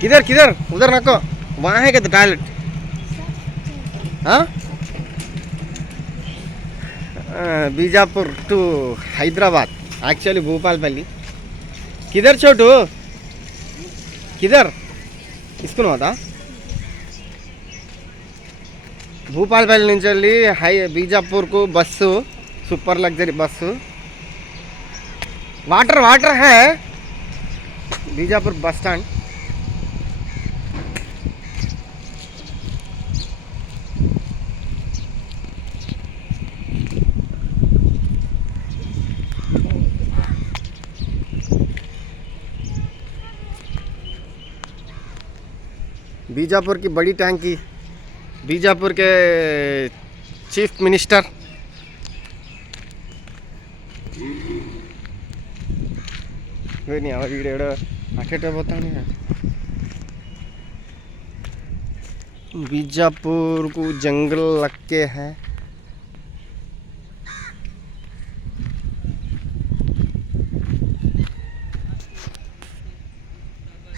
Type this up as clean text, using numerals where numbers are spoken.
किधर किधर उधर रखो, वहाँ है क्या टॉयलेट? हाँ, बीजापुर टू हैदराबाद, एक्चुअली भूपालपल्ली. किधर छोटू, किधर इसको होता భూపాలపల్లి నుంచి వెళ్ళి బీజాపూర్కు bus, super luxury bus. Water water హై బీజాపూర్ బస్ స్టాండ్. बीजापुर की बड़ी टैंकी, बीजापुर के चीफ मिनिस्टर. नहीं वीडियो अटेटे పోతా. बीजापुर को जंगल लग के है.